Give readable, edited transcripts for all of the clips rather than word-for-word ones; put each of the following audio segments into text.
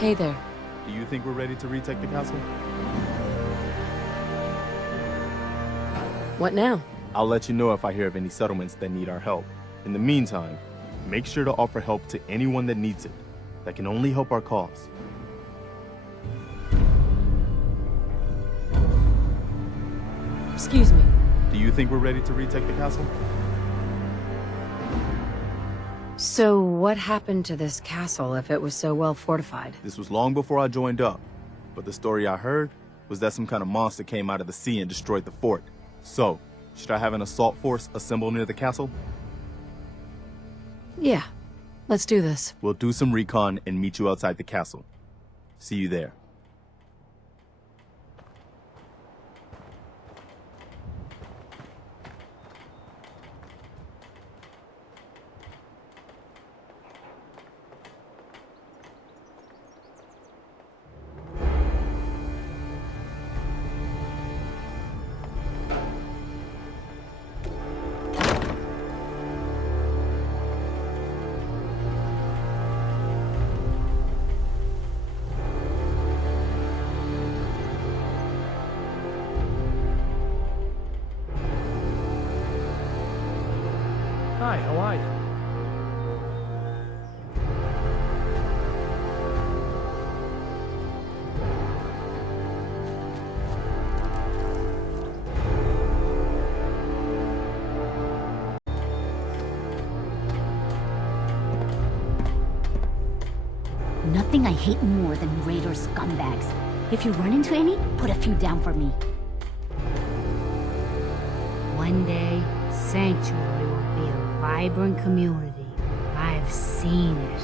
Hey there. Do you think we're ready to retake the castle? What now? I'll let you know if I hear of any settlements that need our help. In the meantime, make sure to offer help to anyone that needs it. That can only help our cause. Excuse me. Do you think we're ready to retake the castle? So what happened to this castle if it was so well fortified? This was long before I joined up, but the story I heard was that some kind of monster came out of the sea and destroyed the fort. So, should I have an assault force assemble near the castle? Yeah. Let's do this. We'll do some recon and meet you outside the castle. See you there. Hi, how are you? Nothing I hate more than raider scumbags. If you run into any, put a few down for me. One day, Sanctuary will be a vibrant community. I've seen it.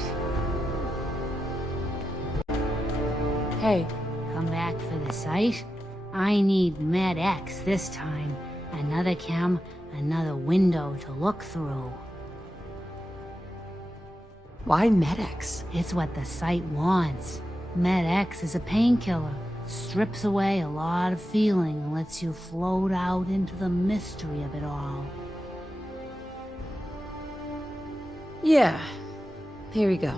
Hey, Come back for the site? I need Med X this time. Another chem, another window to look through. why Med-X? It's what the site wants. Med X is a painkiller. Strips away a lot of feeling and lets you float out into the mystery of it all. Yeah. Here we go.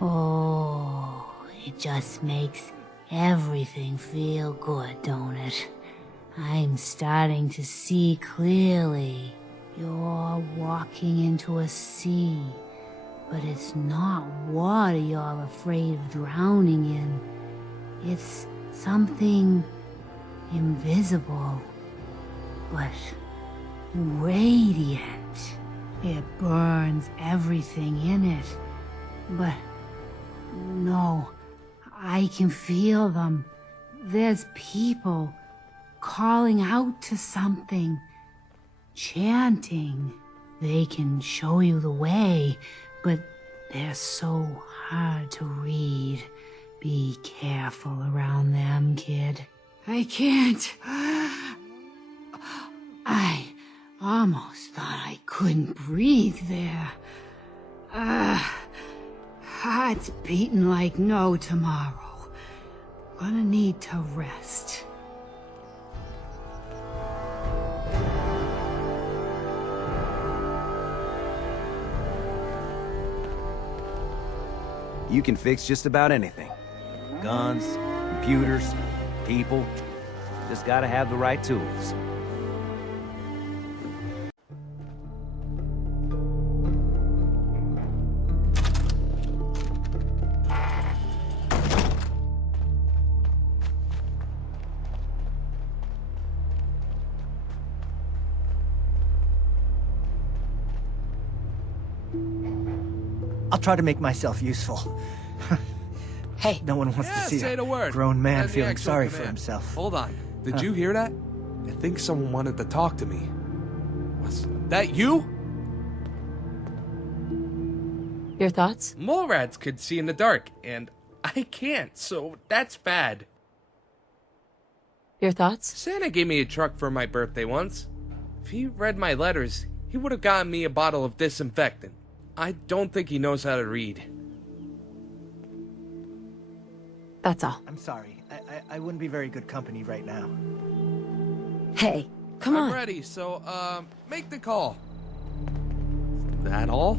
Oh, it just makes everything feel good, don't it? I'm starting to see clearly. You're walking into a sea, but it's not water you're afraid of drowning in. It's something invisible, but radiant. It burns everything in it. But no, I can feel them. There's people calling out to something, chanting. They can show you the way, but they're so hard to read. Be careful around them, kid. I can't. I almost thought I couldn't breathe there. Heart's beating like no tomorrow. Gonna need to rest. You can fix just about anything. Guns, computers, people. Just gotta have the right tools. I'll try to make myself useful. Hey. No one wants to see say the a word. grown man Let the feeling actual sorry for command. himself. Hold on. Did you hear that? I think someone wanted to talk to me. Was that you? Your thoughts? Mole rats could see in the dark, and I can't, so that's bad. Your thoughts? Santa gave me a truck for my birthday once. If he read my letters, he would have gotten me a bottle of disinfectant. I don't think he knows how to read. That's all. I'm sorry. I wouldn't be very good company right now. Hey, come I'm on. ready, so, make the call. Is that all?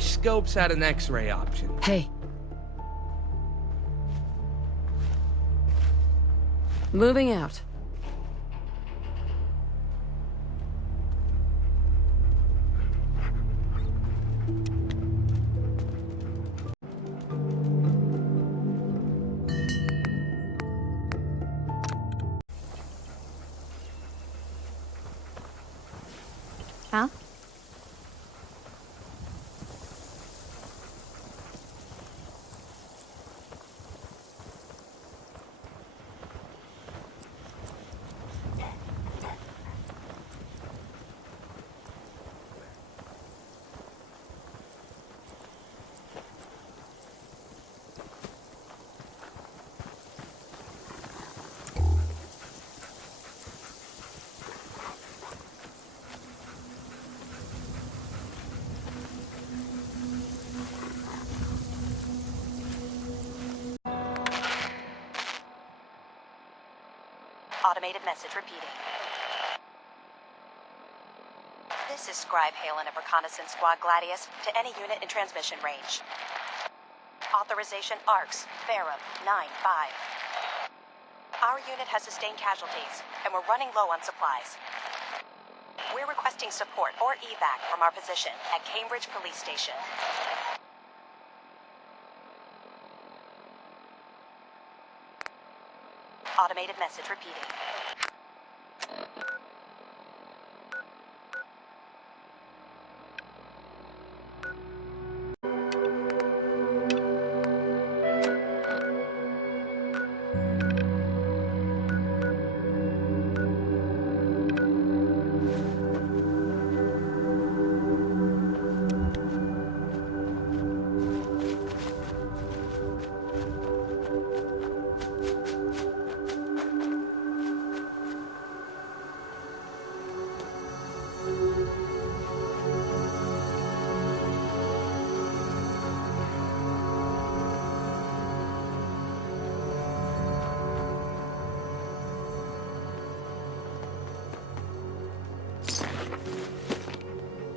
wish Scopes had an X-ray option. Hey. Moving out. Huh? Automated message repeating. This is Scribe Halen of Reconnaissance Squad Gladius to any unit in transmission range. Authorization ARCS, Ferrum 9-5. Our unit has sustained casualties, and we're running low on supplies. We're requesting support or evac from our position at Cambridge Police Station. Automated message repeating.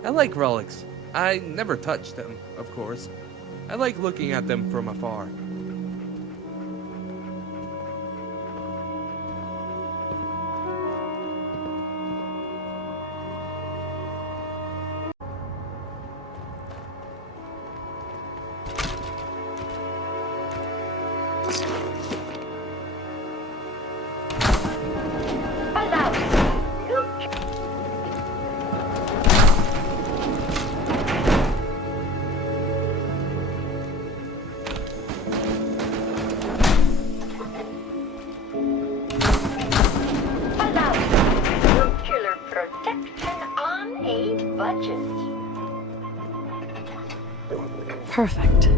I like relics. I never touched them, of course. I like looking at them from afar. Perfect.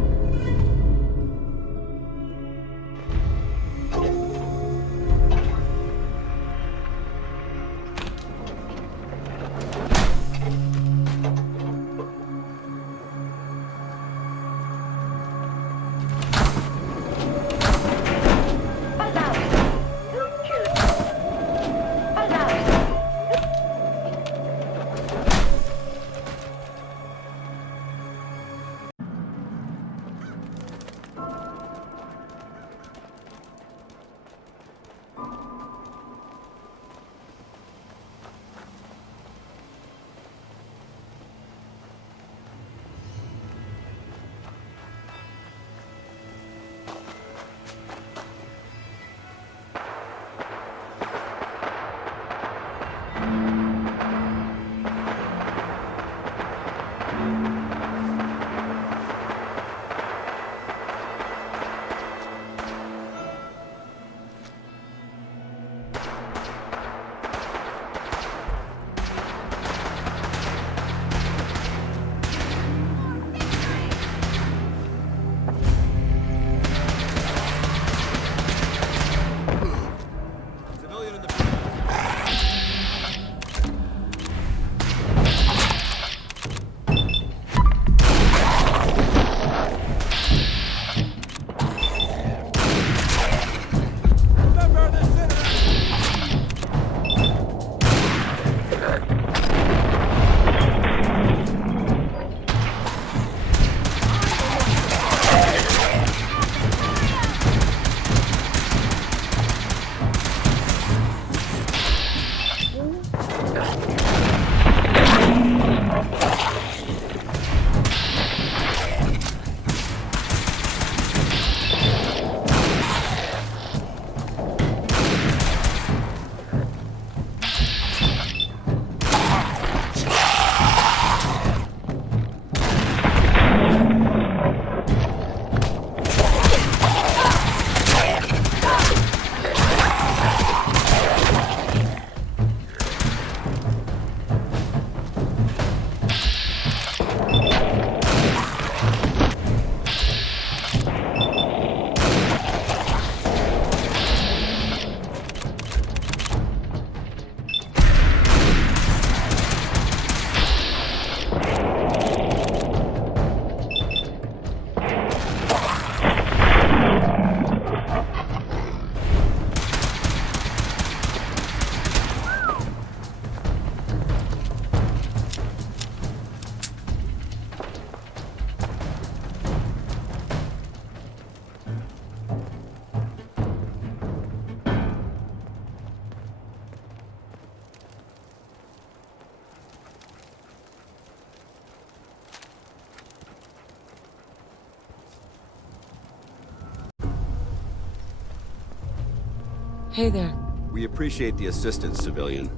Hey there. We appreciate the assistance, civilian.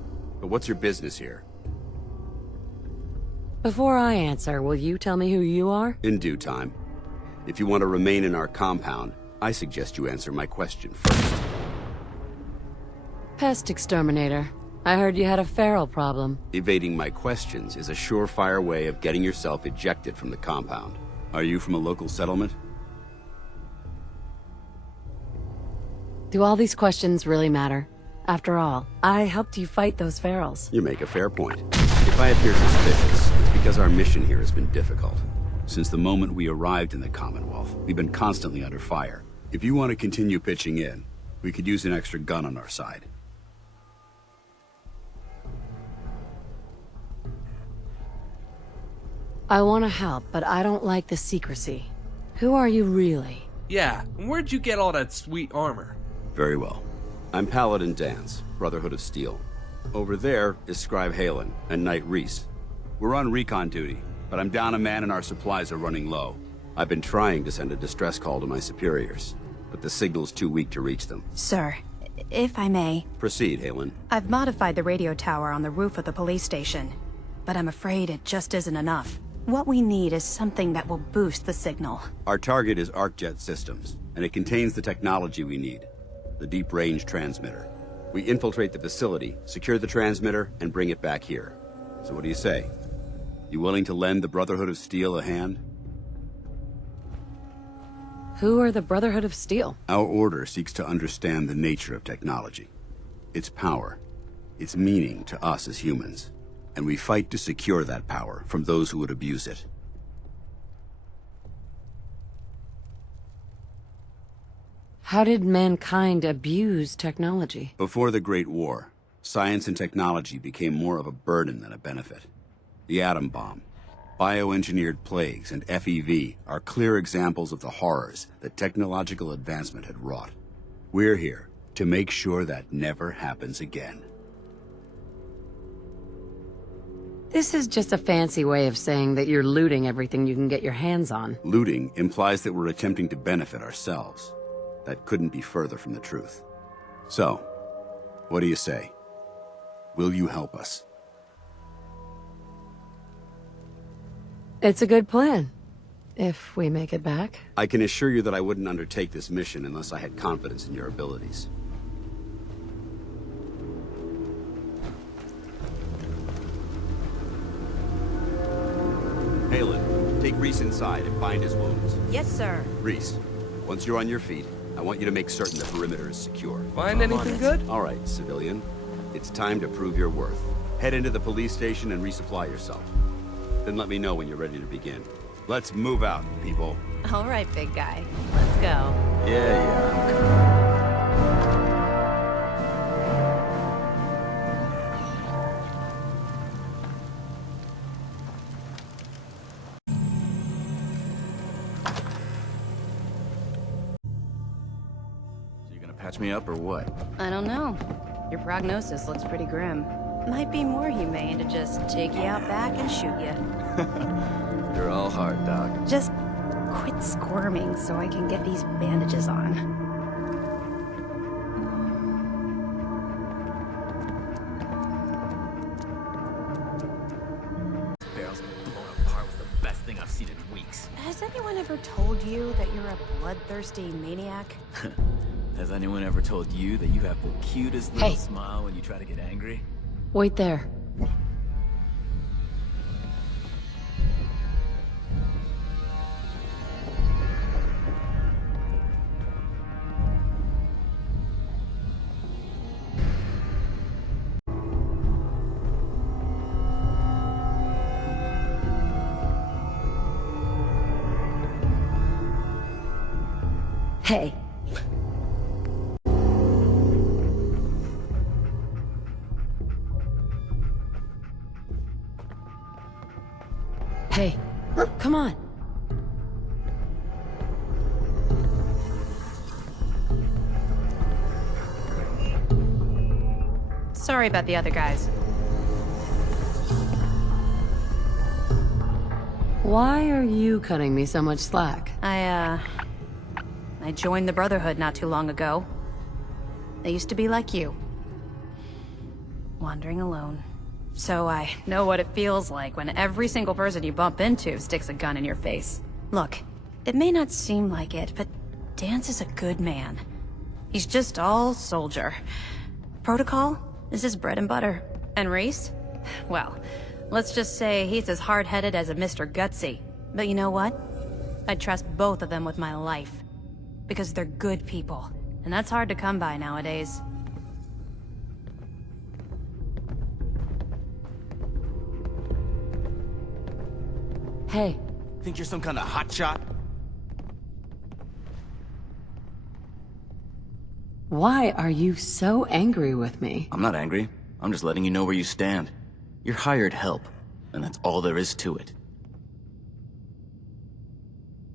But what's your business here? Before I answer, will you tell me who you are? In due time. If you want to remain in our compound, I suggest you answer my question first. Pest exterminator. I heard you had a feral problem. Evading my questions is a surefire way of getting yourself ejected from the compound. Are you from a local settlement? Do all these questions really matter? After all, I helped you fight those ferals. You make a fair point. If I appear suspicious, it's because our mission here has been difficult. Since the moment we arrived in the Commonwealth, we've been constantly under fire. If you want to continue pitching in, we could use an extra gun on our side. I want to help, but I don't like the secrecy. Who are you really? Yeah, and where'd you get all that sweet armor? Very well. I'm Paladin Danse, Brotherhood of Steel. Over there is Scribe Halen and Knight Reese. We're on recon duty, but I'm down a man and our supplies are running low. I've been trying to send a distress call to my superiors, but the signal's too weak to reach them. Sir, if I may, Proceed, Halen. I've modified the radio tower on the roof of the police station, but I'm afraid it just isn't enough. What we need is something that will boost the signal. Our target is ArcJet Systems, and it contains the technology we need. The deep-range transmitter. We infiltrate the facility, secure the transmitter, and bring it back here. So what do you say? You willing to lend the Brotherhood of Steel a hand? Who are the Brotherhood of Steel? Our order seeks to understand the nature of technology. Its power. Its meaning to us as humans. And we fight to secure that power from those who would abuse it. How did mankind abuse technology? Before the Great War, science and technology became more of a burden than a benefit. The atom bomb, bioengineered plagues, and FEV are clear examples of the horrors that technological advancement had wrought. We're here to make sure that never happens again. This is just a fancy way of saying that you're looting everything you can get your hands on. Looting implies that we're attempting to benefit ourselves. That couldn't be further from the truth. So, what do you say? Will you help us? It's a good plan. If we make it back. I can assure you that I wouldn't undertake this mission unless I had confidence in your abilities. Halen, take Reese inside and bind his wounds. Yes, sir. Reese, once you're on your feet, I want you to make certain the perimeter is secure. Find anything good? All right, civilian. It's time to prove your worth. Head into the police station and resupply yourself. Then let me know when you're ready to begin. Let's move out, people. All right, big guy. Let's go. Yeah, I'm coming. Patch me up or what? I don't know. Your prognosis looks pretty grim. Might be more humane to just take you out back and shoot you. You're all hard, Doc. Just quit squirming so I can get these bandages on. Barrel's getting blown apart was the best thing I've seen in weeks. Has anyone ever told you that you're a bloodthirsty maniac? Has anyone ever told you that you have the cutest little Hey. smile when you try to get angry? Wait there. Hey. Hey, come on. Sorry about the other guys. Why are you cutting me so much slack? I joined the Brotherhood not too long ago. They used to be like you. Wandering alone. So I know what it feels like when every single person you bump into sticks a gun in your face. Look, it may not seem like it, but Danse is a good man. He's just all soldier. Protocol is his bread and butter. And Reese? Well, let's just say he's as hard-headed as a Mr. Gutsy. But you know what? I'd trust both of them with my life. Because they're good people. And that's hard to come by nowadays. Hey, Think you're some kind of hotshot? why are you so angry with me? I'm not angry. I'm just letting you know where you stand. You're hired help, and that's all there is to it.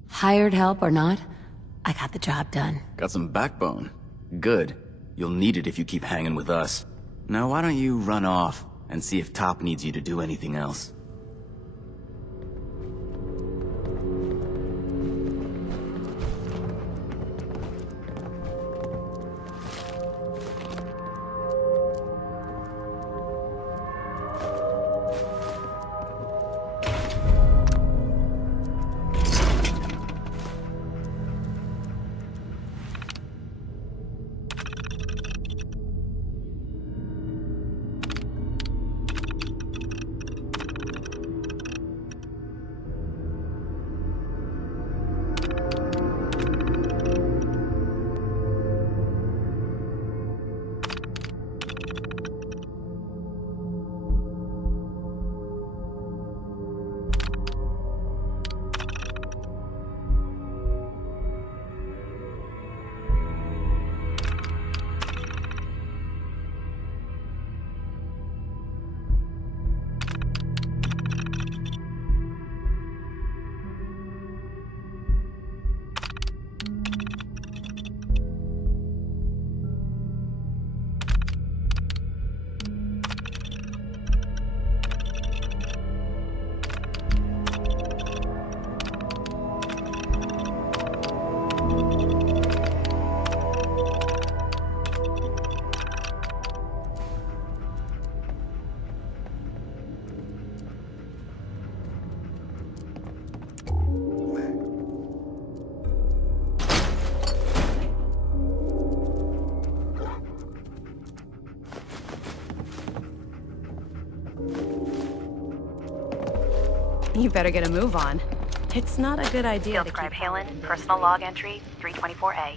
Hired help or not, I got the job done. Got some backbone. Good. You'll need it if you keep hanging with us. Now why don't you run off and see if Top needs you to do anything else? You better get a move on. It's not a good idea to Scribe keep... Halen, personal log entry 324A.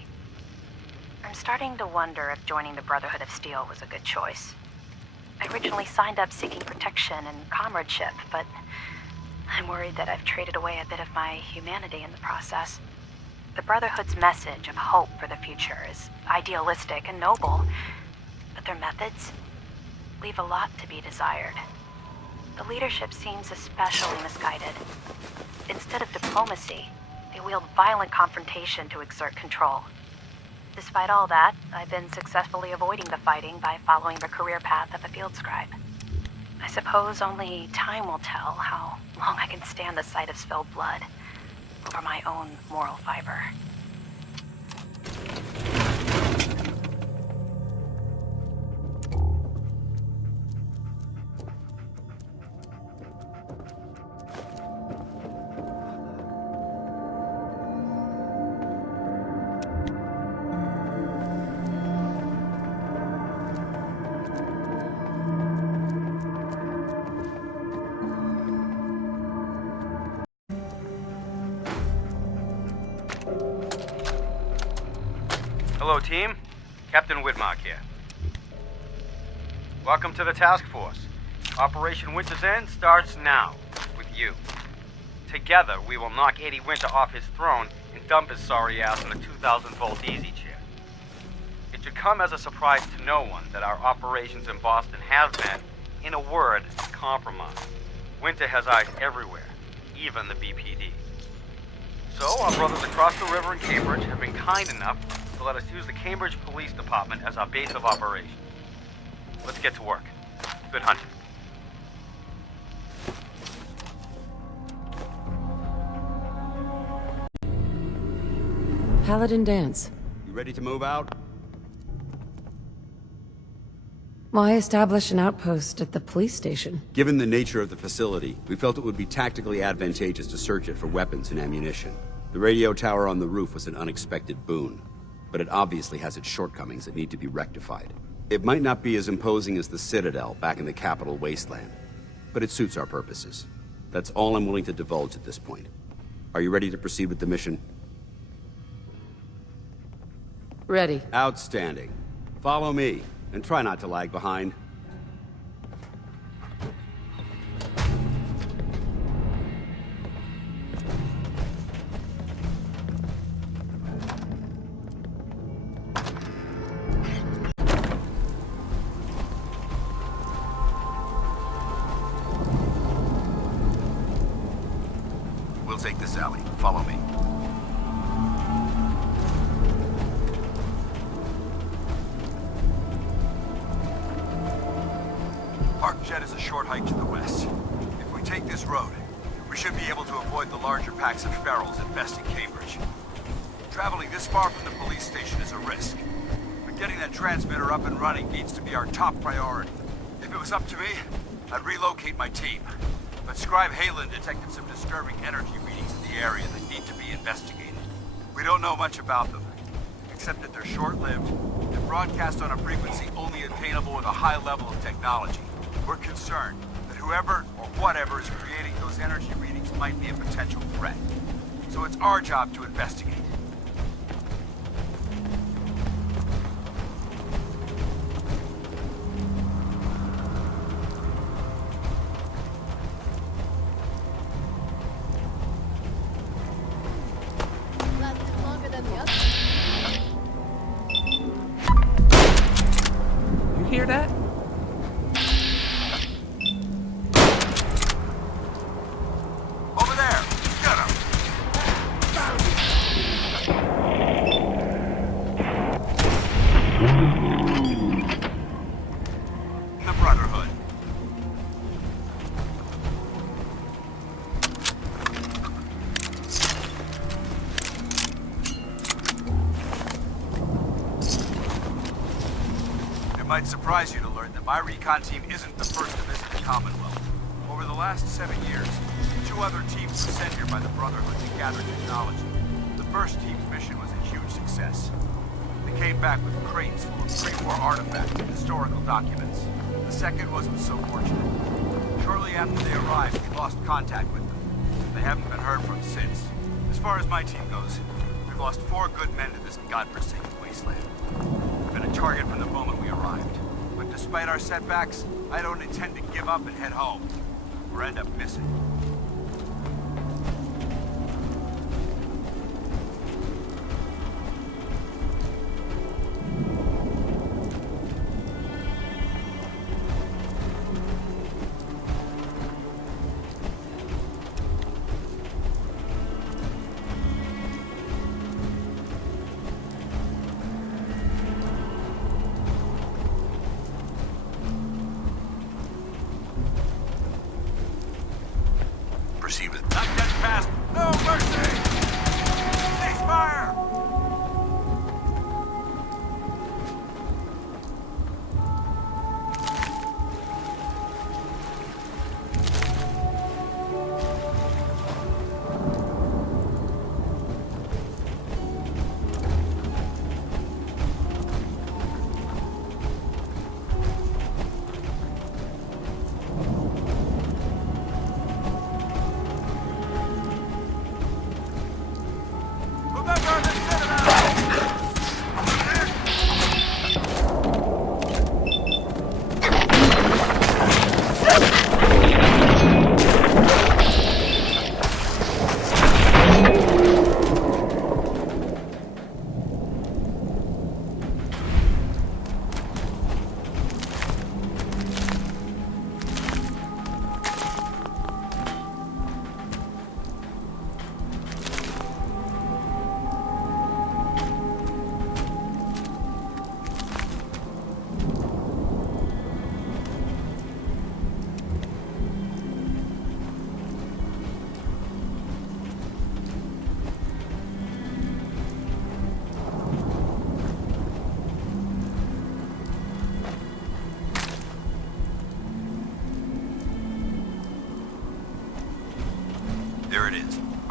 I'm starting to wonder if joining the Brotherhood of Steel was a good choice. I originally signed up seeking protection and comradeship, but I'm worried that I've traded away a bit of my humanity in the process. The Brotherhood's message of hope for the future is idealistic and noble, but their methods leave a lot to be desired. The leadership seems especially misguided. Instead of diplomacy, they wield violent confrontation to exert control. Despite all that, I've been successfully avoiding the fighting by following the career path of a field scribe. I suppose only time will tell how long I can stand the sight of spilled blood over my own moral fiber. Hello, team. Captain Widmark here. Welcome to the task force. Operation Winter's End starts now, with you. Together, we will knock Eddie Winter off his throne and dump his sorry ass in a 2,000-volt easy chair. It should come as a surprise to no one that our operations in Boston have been, in a word, compromised. Winter has eyes everywhere, even the BPD. So, our brothers across the river in Cambridge have been kind enough to let us use the Cambridge Police Department as our base of operations. Let's get to work. Good hunting. Paladin Danse. You ready to move out? Why establish an outpost at the police station? Given the nature of the facility, we felt it would be tactically advantageous to search it for weapons and ammunition. The radio tower on the roof was an unexpected boon, but it obviously has its shortcomings that need to be rectified. It might not be as imposing as the Citadel back in the capital wasteland, but it suits our purposes. That's all I'm willing to divulge at this point. Are you ready to proceed with the mission? Ready. Outstanding. Follow me, and try not to lag behind. We'll take this alley. Follow me. Arcjet is a short hike to the west. If we take this road, we should be able to avoid the larger packs of ferals infesting Cambridge. Traveling this far from the police station is a risk, but getting that transmitter up and running needs to be our top priority. If it was up to me, I'd relocate my team. But Scribe Halen detected some disturbing energy readings in the area that need to be investigated. We don't know much about them, except that they're short-lived and broadcast on a frequency only attainable with a high level of technology. We're concerned that whoever or whatever is creating those energy readings might be a potential threat. So it's our job to investigate. You hear that? Over there! Get him! The Brotherhood. It might surprise you to learn that my recon team isn't the first to visit the Commonwealth. Over the last 7 years, 2 other teams were sent here by the Brotherhood to gather technology. The first team's mission was a huge success. They came back with crates full of pre-war artifacts and historical documents. The second wasn't so fortunate. Shortly after they arrived, we lost contact with them. They haven't been heard from since. As far as my team goes, we've lost 4 good men to this godforsaken wasteland. We've been a target from the moment we arrived. But despite our setbacks, I don't intend to give up and head home, or end up missing.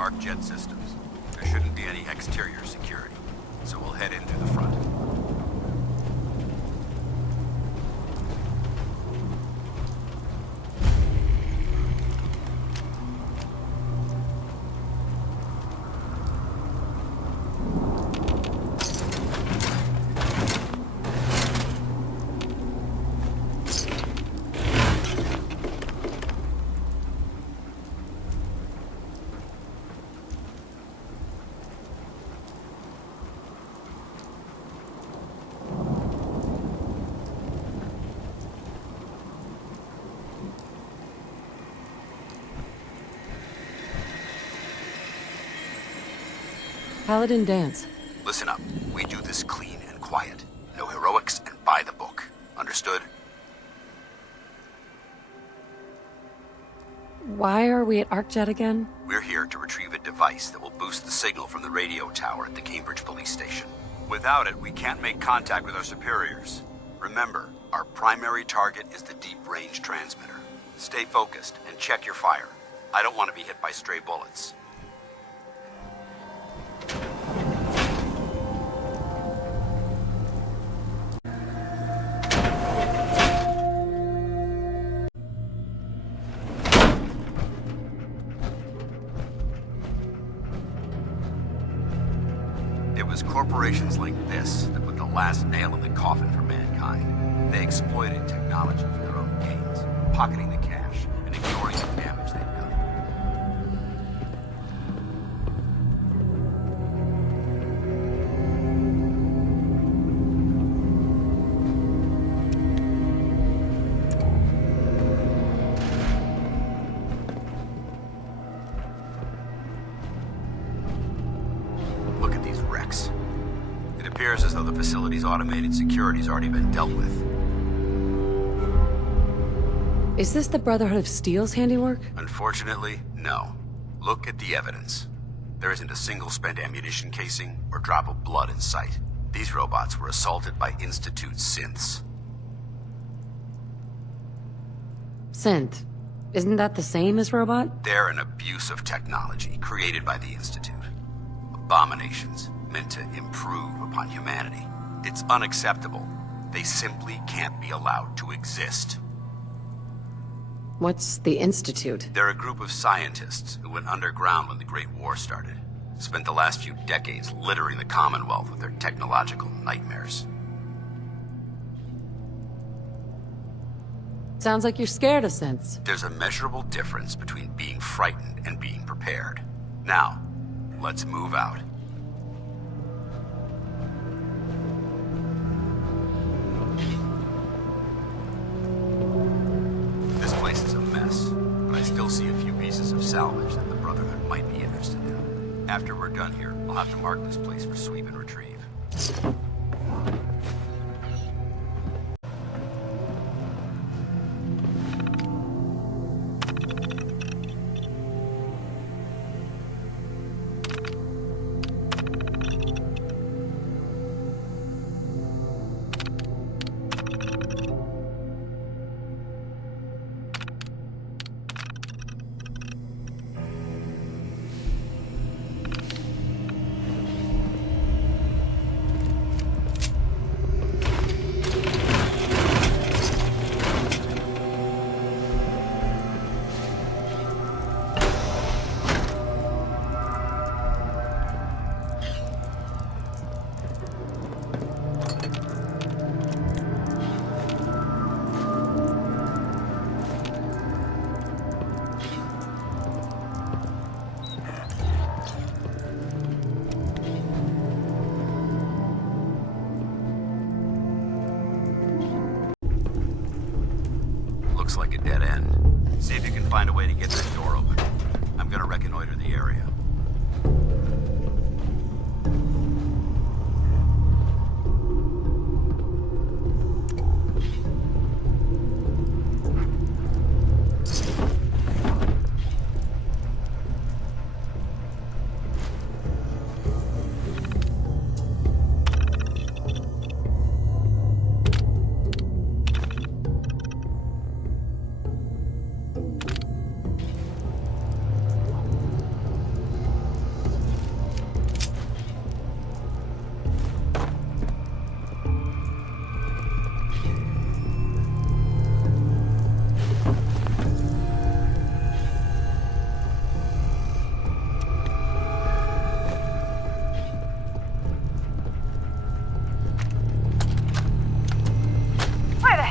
ARC Jet Systems. There shouldn't be any exterior security, so we'll head in through the front. Paladin dance. Listen up. We do this clean and quiet. No heroics and by the book. Understood? Why are we at ArcJet again? We're here to retrieve a device that will boost the signal from the radio tower at the Cambridge police station. Without it, we can't make contact with our superiors. Remember, our primary target is the deep-range transmitter. Stay focused and check your fire. I don't want to be hit by stray bullets. It was corporations like this that put the last nail in the coffin for mankind. They exploited technology for their own gains, pocketing the cash and ignoring the damage they've done. Look at these wrecks. It appears as though the facility's automated security's already been dealt with. Is this the Brotherhood of Steel's handiwork? Unfortunately, no. Look at the evidence. There isn't a single spent ammunition casing or drop of blood in sight. These robots were assaulted by Institute synths. Synth. Isn't that the same as robot? They're an abuse of technology created by the Institute. Abominations meant to improve upon humanity. It's unacceptable. They simply can't be allowed to exist. What's the Institute? They're a group of scientists who went underground when the Great War started. Spent the last few decades littering the Commonwealth with their technological nightmares. Sounds like you're scared of synths. There's a measurable difference between being frightened and being prepared. Now, let's move out. This place is a mess, but I still see a few pieces of salvage that the Brotherhood might be interested in. After we're done here, I'll have to mark this place for sweep and retrieve. Looks like a dead end. See if you can find a way to get that door open. I'm gonna reconnoiter the area.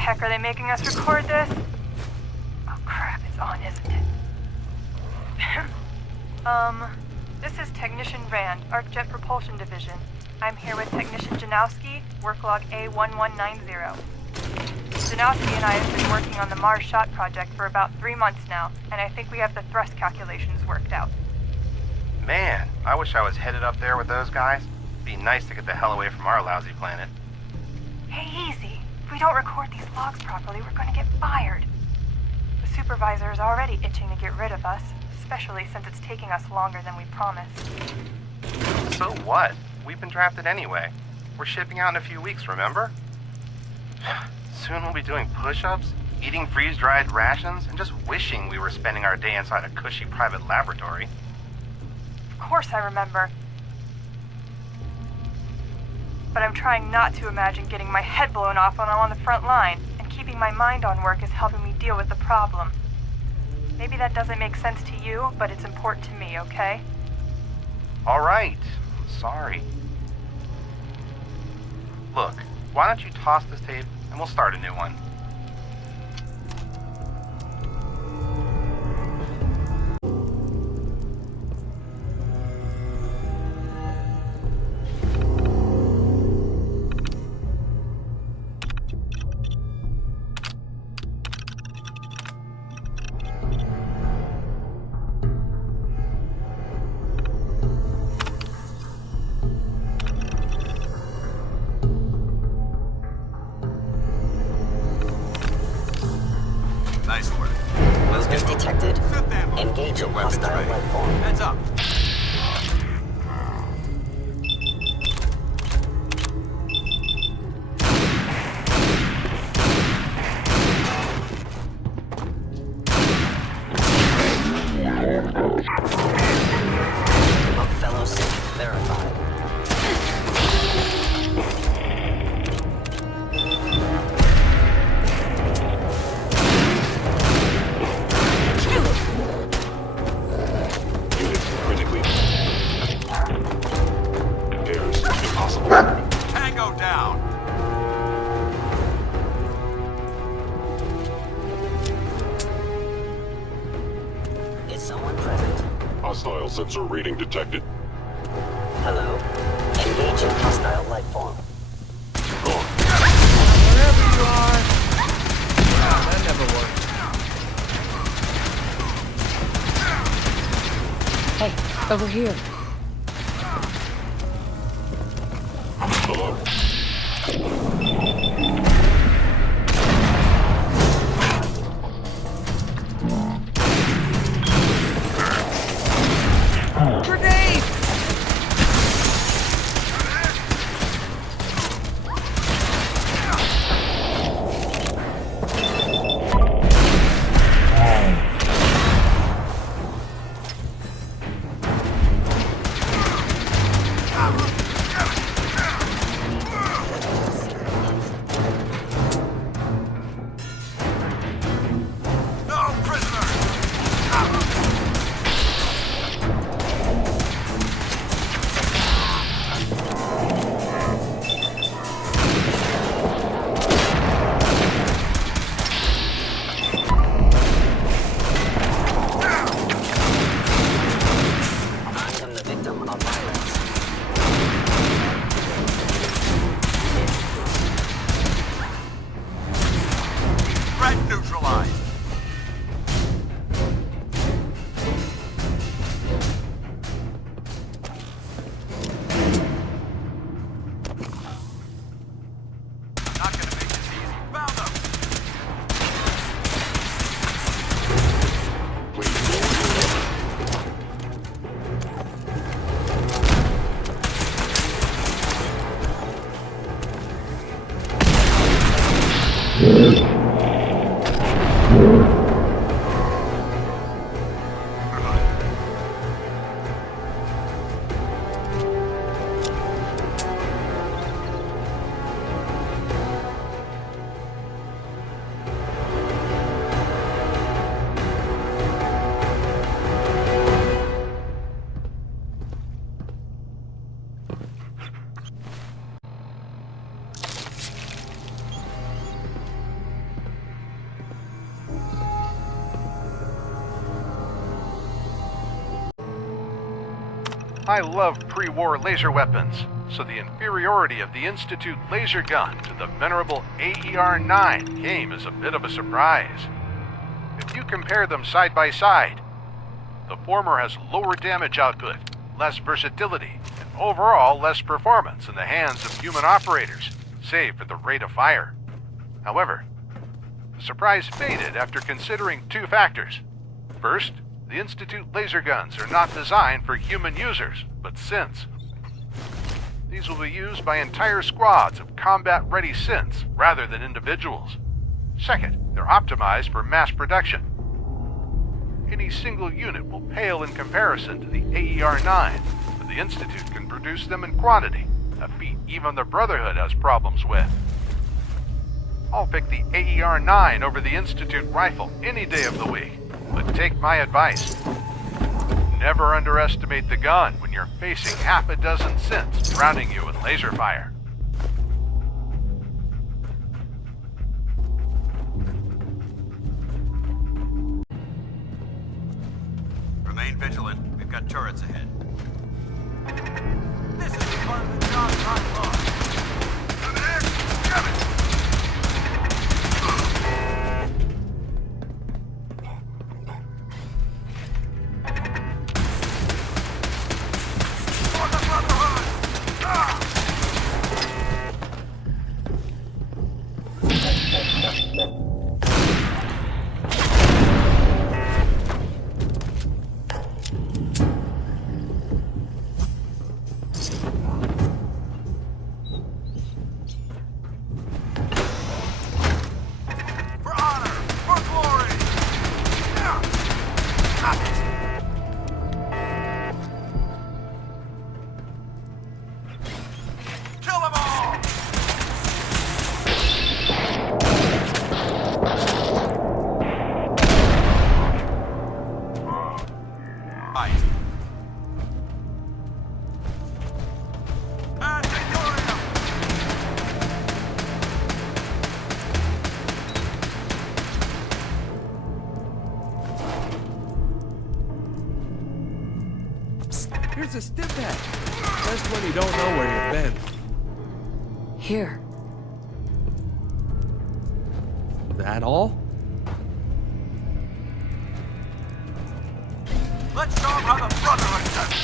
heck are they making us record this? Oh crap, it's on, isn't it? This is Technician Rand, ArcJet Propulsion Division. I'm here with Technician Janowski, work log A1190. Janowski and I have been working on the Mars Shot project for about 3 months now, and I think we have the thrust calculations worked out. Man, I wish I was headed up there with those guys. Be nice to get the hell away from our lousy planet. Hey, easy. If we don't record these logs properly, we're gonna get fired. The supervisor is already itching to get rid of us, especially since it's taking us longer than we promised. So what? We've been drafted anyway. We're shipping out in a few weeks, remember? Soon we'll be doing push-ups, eating freeze-dried rations, and just wishing we were spending our day inside a cushy private laboratory. Of course I remember. But I'm trying not to imagine getting my head blown off when I'm on the front line, and keeping my mind on work is helping me deal with the problem. Maybe that doesn't make sense to you, but it's important to me, okay? All right. Sorry. Look, why don't you toss this tape and we'll start a new one. Nice work. Let's get detected. Engage your hostile life form. Heads up. A fellow sync verified. Tango down! Is someone present? Hostile sensor reading detected. Hello? Engaging hostile life form. Wherever you are. Oh, that never worked. Hey, over here. Grenade! No prisoner! I am the victim of violence. Threat neutralized. Not gonna make this easy. Found them. I love pre-war laser weapons, so the inferiority of the Institute laser gun to the venerable AER-9 came as a bit of a surprise. If you compare them side by side, the former has lower damage output, less versatility, and overall less performance in the hands of human operators, save for the rate of fire. However, the surprise faded after considering two factors. First, the Institute laser guns are not designed for human users, but synths. These will be used by entire squads of combat-ready synths rather than individuals. Second, they're optimized for mass production. Any single unit will pale in comparison to the AER-9, but the Institute can produce them in quantity, a feat even the Brotherhood has problems with. I'll pick the AER-9 over the Institute rifle any day of the week. But take my advice. Never underestimate the gun when you're facing half a dozen synths surrounding you with laser fire. Remain vigilant. We've got turrets ahead. This is part of the job not lost. Over there! Grab it! Here's a stiff patch. Just when you don't know where you've been. Here. That all? Let's show them how the Brotherhood does it.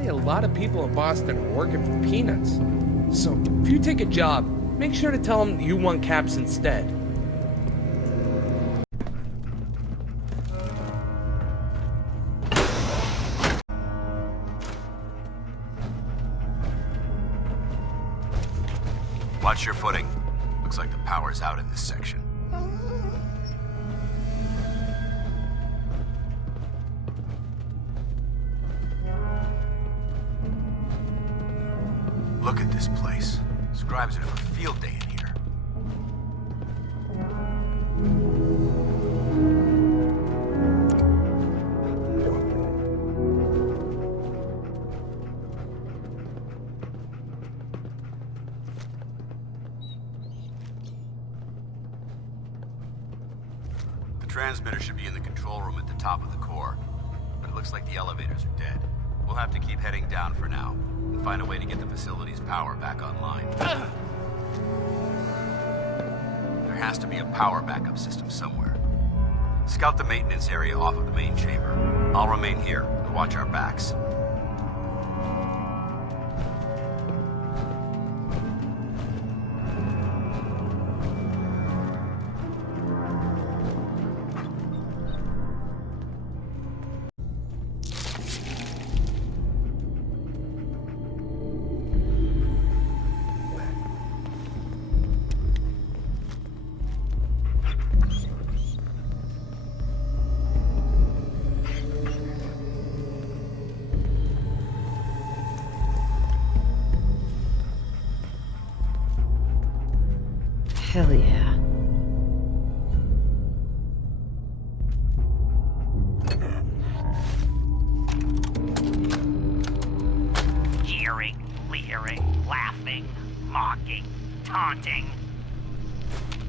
A lot of people in Boston are working for peanuts. So, if you take a job, make sure to tell them you want caps instead. Watch your footing. Looks like the power's out in this section. Look at this place. Scribes would have a field day in here. The transmitter should be in the control room at the top of the core, but it looks like the elevators are dead. We'll have to keep heading down for now, and find a way to get the facility's power back online. There has to be a power backup system somewhere. Scout the maintenance area off of the main chamber. I'll remain here and watch our backs. Hell yeah. Jeering, leering, laughing, mocking, taunting.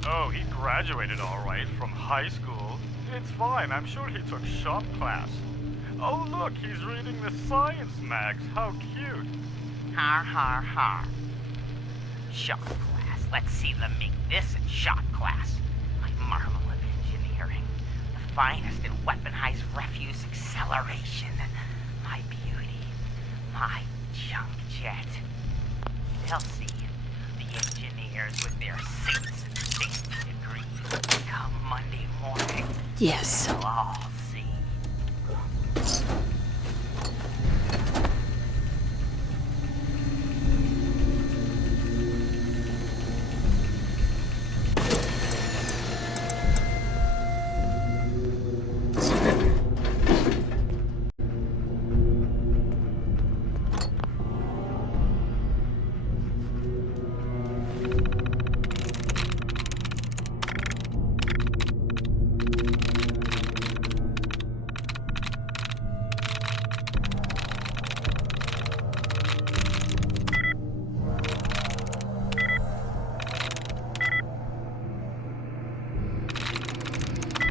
Oh, he graduated all right from high school. It's fine, I'm sure he took shop class. Oh look, he's reading the science mags. How cute. Har har har. Shop class. Let's see them make this in shop class. My marvel of engineering. The finest in weaponized refuse acceleration. My beauty. My junk jet. They'll see the engineers with their 6 and 6 degrees come Monday morning. Yes. They'll all see.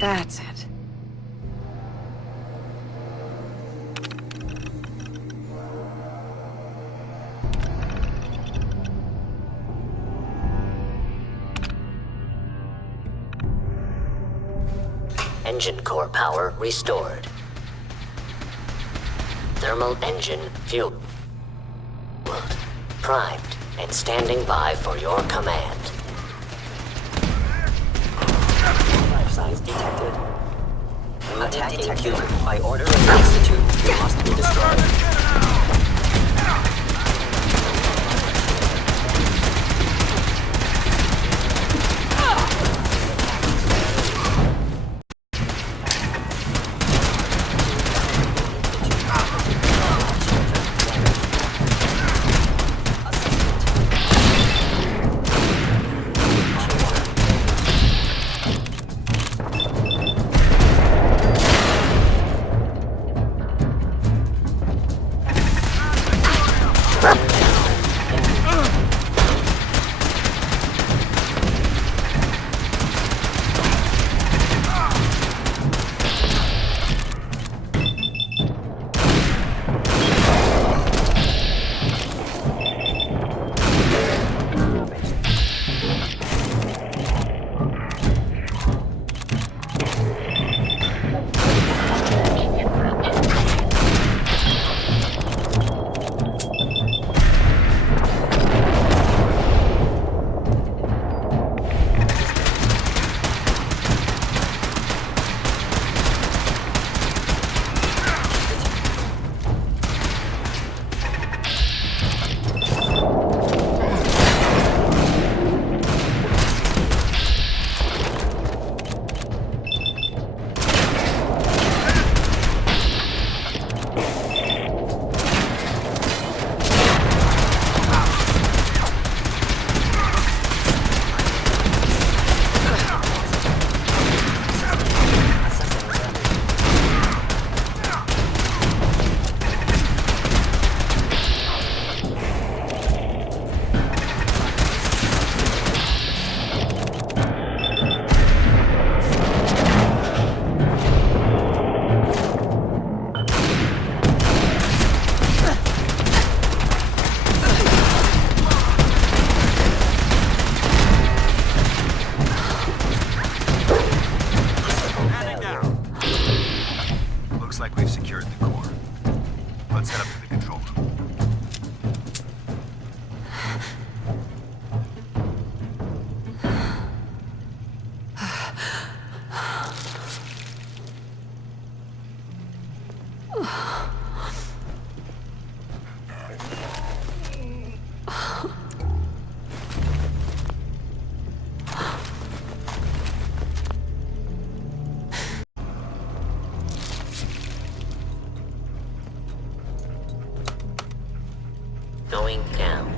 That's it. Engine core power restored. Thermal engine fueled, primed, and standing by for your command. Life signs detected. Attacking human by order of the Institute must be destroyed. Going down.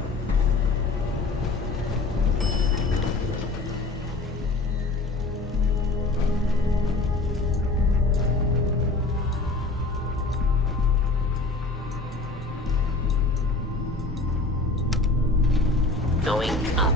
Going up.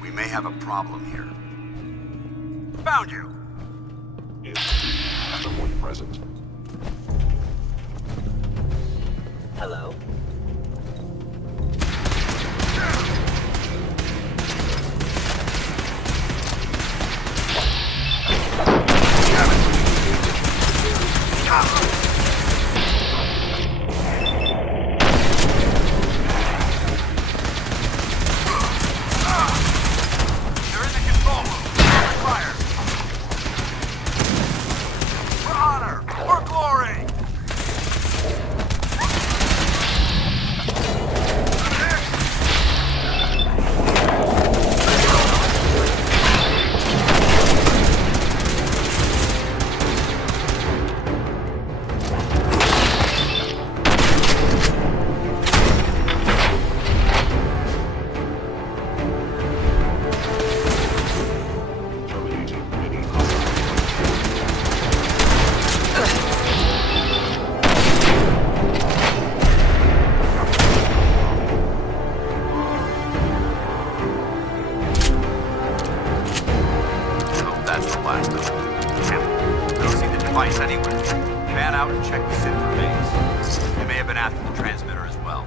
We may have a problem here. Found you! Someone present. Hello? You're in the control room. Open fire. For honor! For glory! Hope that's the last of it. Damn, don't see the device anywhere. Fan out and check the synth remains. They may have been after the transmitter as well.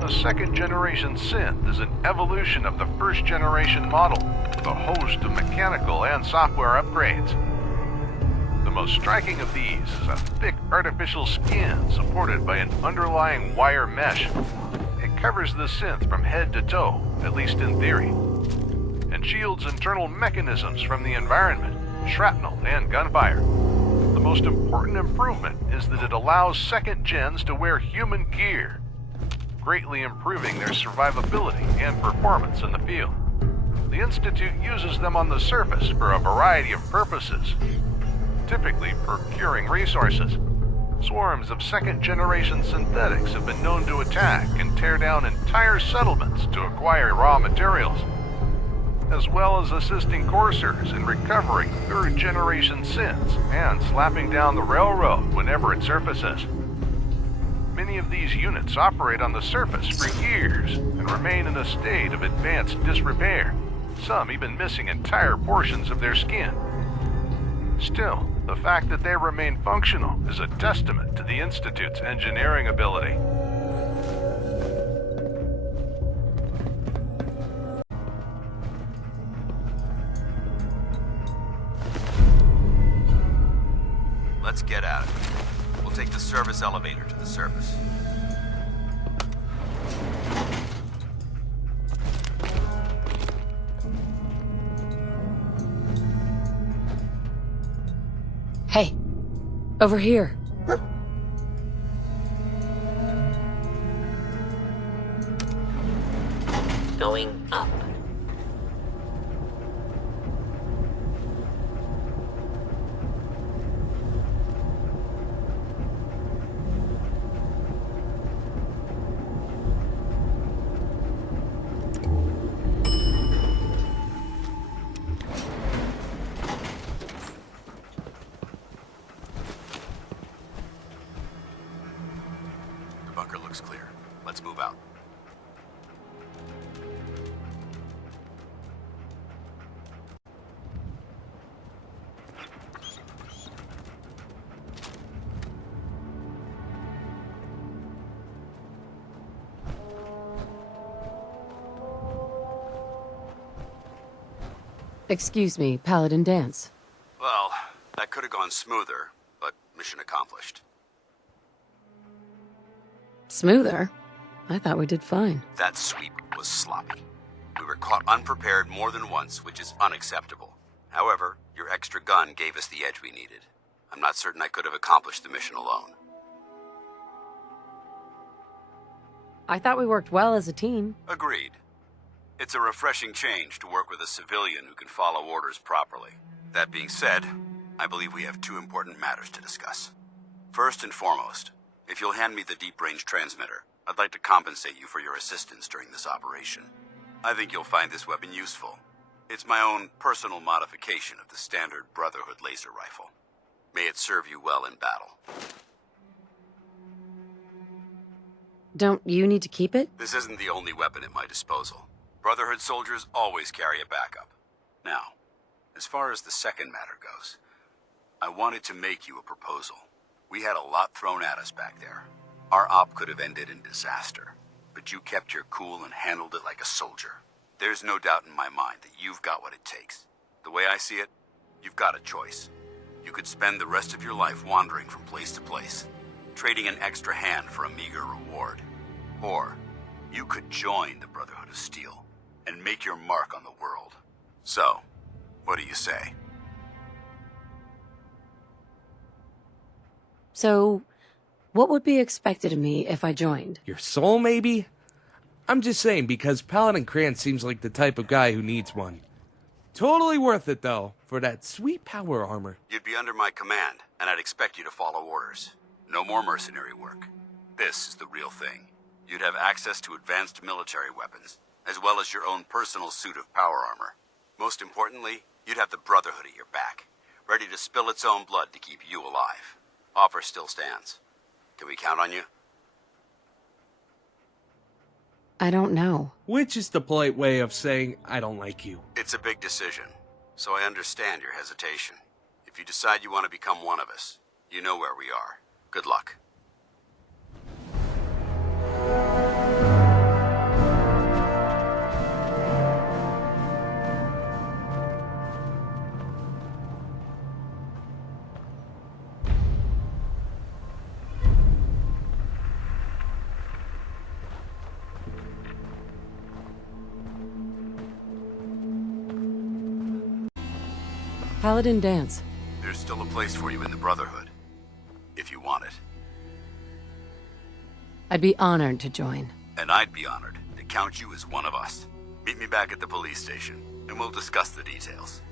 A second-generation synth is an evolution of the first-generation model, with a host of mechanical and software upgrades. The most striking of these is a thick artificial skin supported by an underlying wire mesh. It covers the synth from head to toe, at least in theory, and shields internal mechanisms from the environment, shrapnel, and gunfire. The most important improvement is that it allows second gens to wear human gear, greatly improving their survivability and performance in the field. The Institute uses them on the surface for a variety of purposes, typically procuring resources. Swarms of second-generation synthetics have been known to attack and tear down entire settlements to acquire raw materials, as well as assisting coursers in recovering third-generation synths and slapping down the railroad whenever it surfaces. Many of these units operate on the surface for years and remain in a state of advanced disrepair, some even missing entire portions of their skin. Still, the fact that they remain functional is a testament to the Institute's engineering ability. Let's get at it. We'll take the service elevator to the surface. Hey, over here. Going up. The bunker looks clear. Let's move out. Excuse me, Paladin Dance. Well, that could have gone smoother, but mission accomplished. Smoother? I thought we did fine. That sweep was sloppy. We were caught unprepared more than once, which is unacceptable. However, your extra gun gave us the edge we needed. I'm not certain I could have accomplished the mission alone. I thought we worked well as a team. Agreed. It's a refreshing change to work with a civilian who can follow orders properly. That being said, I believe we have two important matters to discuss. First and foremost, if you'll hand me the deep-range transmitter, I'd like to compensate you for your assistance during this operation. I think you'll find this weapon useful. It's my own personal modification of the standard Brotherhood laser rifle. May it serve you well in battle. Don't you need to keep it? This isn't the only weapon at my disposal. Brotherhood soldiers always carry a backup. Now, as far as the second matter goes, I wanted to make you a proposal. We had a lot thrown at us back there. Our op could have ended in disaster, but you kept your cool and handled it like a soldier. There's no doubt in my mind that you've got what it takes. The way I see it, you've got a choice. You could spend the rest of your life wandering from place to place, trading an extra hand for a meager reward. Or you could join the Brotherhood of Steel and make your mark on the world. So, what do you say? So, what would be expected of me if I joined? Your soul, maybe? I'm just saying because Paladin Krantz seems like the type of guy who needs one. Totally worth it, though, for that sweet power armor. You'd be under my command, and I'd expect you to follow orders. No more mercenary work. This is the real thing. You'd have access to advanced military weapons, as well as your own personal suit of power armor. Most importantly, you'd have the Brotherhood at your back, ready to spill its own blood to keep you alive. Offer still stands. Can we count on you? I don't know. Which is the polite way of saying, I don't like you. It's a big decision, so I understand your hesitation. If you decide you want to become one of us, you know where we are. Good luck. Paladin Dance. There's still a place for you in the Brotherhood, if you want it. I'd be honored to join. And I'd be honored to count you as one of us. Meet me back at the police station, and we'll discuss the details.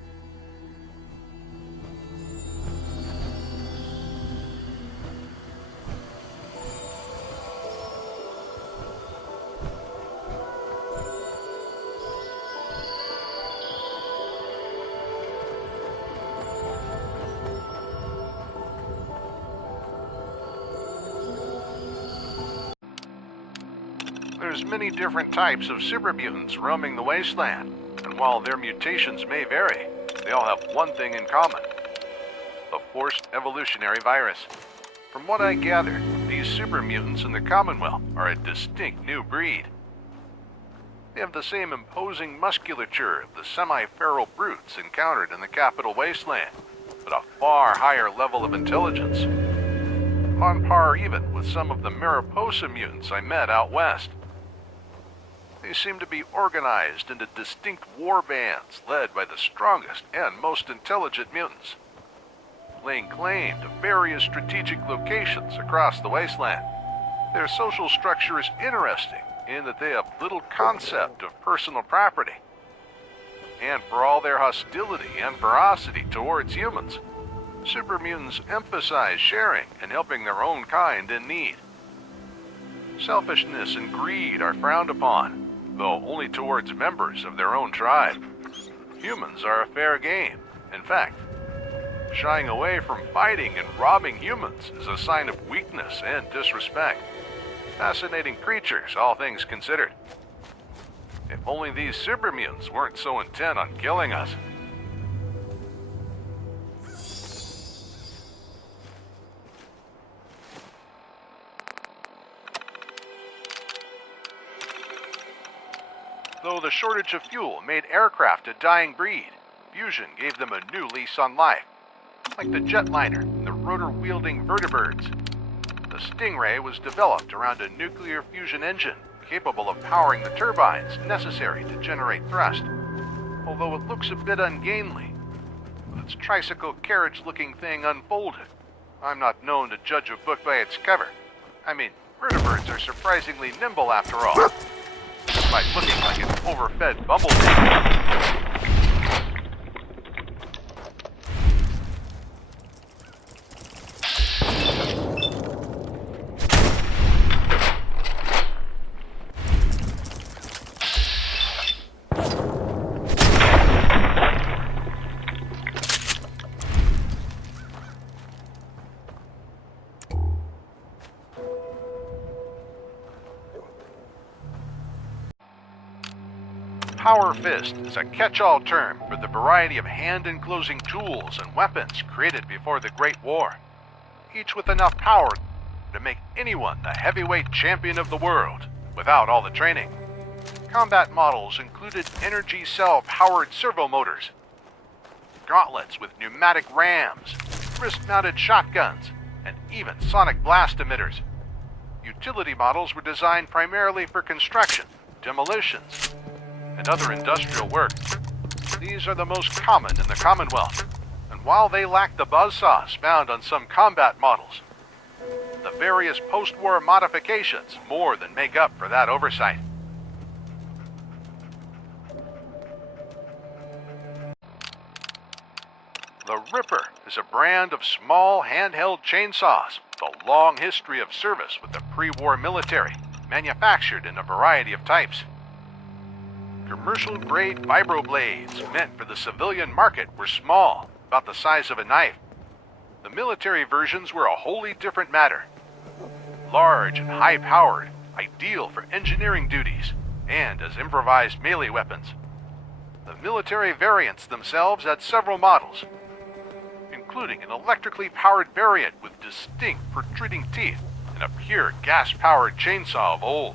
There's many different types of super mutants roaming the wasteland, and while their mutations may vary, they all have one thing in common: the forced evolutionary virus. From what I gather, these super mutants in the Commonwealth are a distinct new breed. They have the same imposing musculature of the semi-feral brutes encountered in the capital wasteland, but a far higher level of intelligence. On par even with some of the Mariposa mutants I met out west. They seem to be organized into distinct war bands led by the strongest and most intelligent mutants, laying claim to various strategic locations across the wasteland. Their social structure is interesting in that they have little concept of personal property. And for all their hostility and ferocity towards humans, super mutants emphasize sharing and helping their own kind in need. Selfishness and greed are frowned upon, though only towards members of their own tribe. Humans are a fair game. In fact, shying away from fighting and robbing humans is a sign of weakness and disrespect. Fascinating creatures, all things considered. If only these super mutants weren't so intent on killing us. Though the shortage of fuel made aircraft a dying breed, fusion gave them a new lease on life, like the jetliner and the rotor-wielding vertibirds. The Stingray was developed around a nuclear fusion engine capable of powering the turbines necessary to generate thrust, although it looks a bit ungainly, with its tricycle carriage-looking thing unfolded. I'm not known to judge a book by its cover. I mean, vertibirds are surprisingly nimble after all, despite looking like an overfed bumblebee. Power Fist is a catch-all term for the variety of hand-enclosing tools and weapons created before the Great War, each with enough power to make anyone the heavyweight champion of the world, without all the training. Combat models included energy cell-powered servo motors, gauntlets with pneumatic rams, wrist-mounted shotguns, and even sonic blast emitters. Utility models were designed primarily for construction, demolitions, and other industrial work. These are the most common in the Commonwealth, and while they lack the buzzsaws found on some combat models, the various post-war modifications more than make up for that oversight. The Ripper is a brand of small handheld chainsaws with a long history of service with the pre-war military, manufactured in a variety of types. Commercial-grade vibroblades meant for the civilian market were small, about the size of a knife. The military versions were a wholly different matter. Large and high-powered, ideal for engineering duties, and as improvised melee weapons. The military variants themselves had several models, including an electrically powered variant with distinct protruding teeth and a pure gas-powered chainsaw of old.